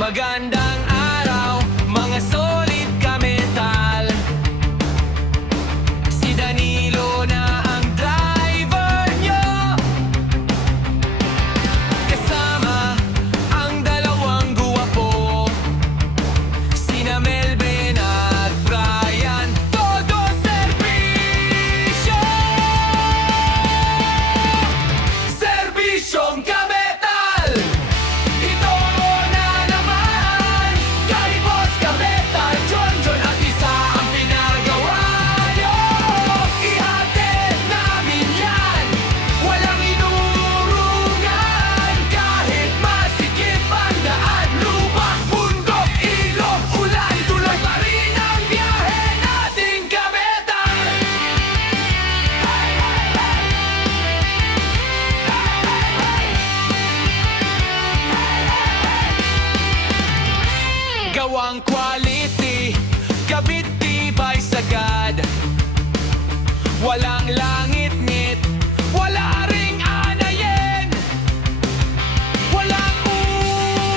Magandang araw, mga solid kametal. Si Danilo na ang driver nyo, kasama ang dalawang guwapo, sina Melvin at Brian. Todo serbisyo, serbisyong kametal. Ito na naman, kay Boss Kametal, John at isa ang pinagawa nyo. Ihatid namin yan, walang inurungan. Kahit masikip ang daan, lupa, bundok, ilog, ulan, tuloy pa rin ang biyahe nating kametal. Hey, hey, hey. Gawang quality, kabit tibay sagad. Walang langit-ngit, wala ring anayin. Walang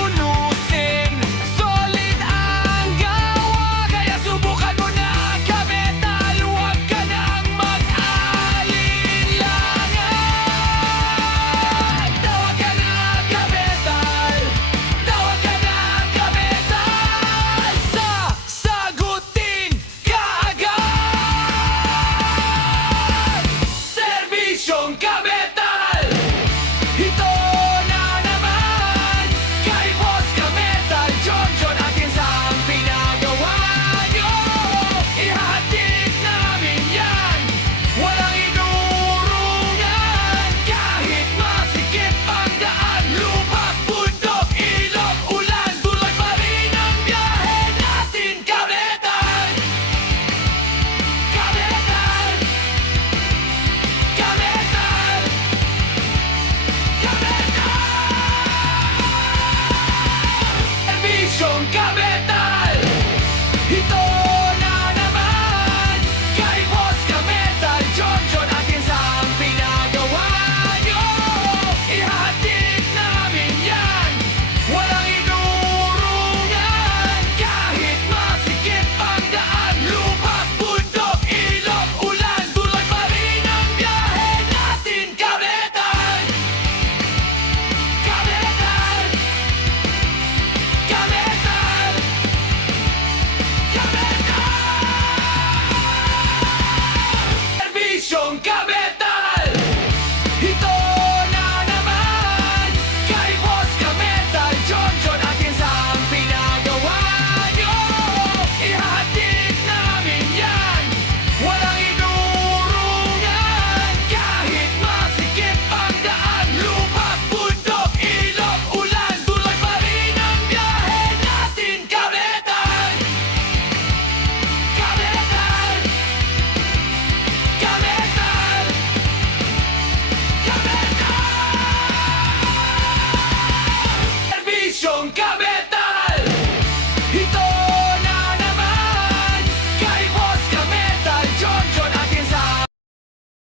unusin, solid ang gawa. Kaya subukan mo na kametal, huwag ka nang mag-alinlangan. Tawag ka na kametal, tawag ka na kametal. Sasagutin ka agad. Serbisyong kametal. Ito na naman, kay Boss Kametal, John at isa ang pinagawa nyo. Ihatid namin yan, walang inurungan. Kahit masikip ang daan, lupa, bundok, ilog, ulan, tuloy pa rin ang biyahe natin, kametal. Kametal, kametal, kametal. Serbisyong kametal. Ito na naman, kay Boss Kametal, John at isa ang pinagawa nyo. Ihatid namin yan, walang inurungan. Kahit masikip ang daan, lupa, bundok, ilog, ulan, tuloy pa rin ang biyahe natin, kametal. Kametal, kametal, kametal. Serbisyong kametal. Ito na naman, kay Boss Kametal, John at isa ang pinagawa nyo. Ihatid namin yan, walang inurungan. Kahit masikip ang daan, lupa, bundok, ilog, ulan, tuloy pa rin ang biyahe natin, kametal. Kametal, kametal, kametal. Serbisyong kametal.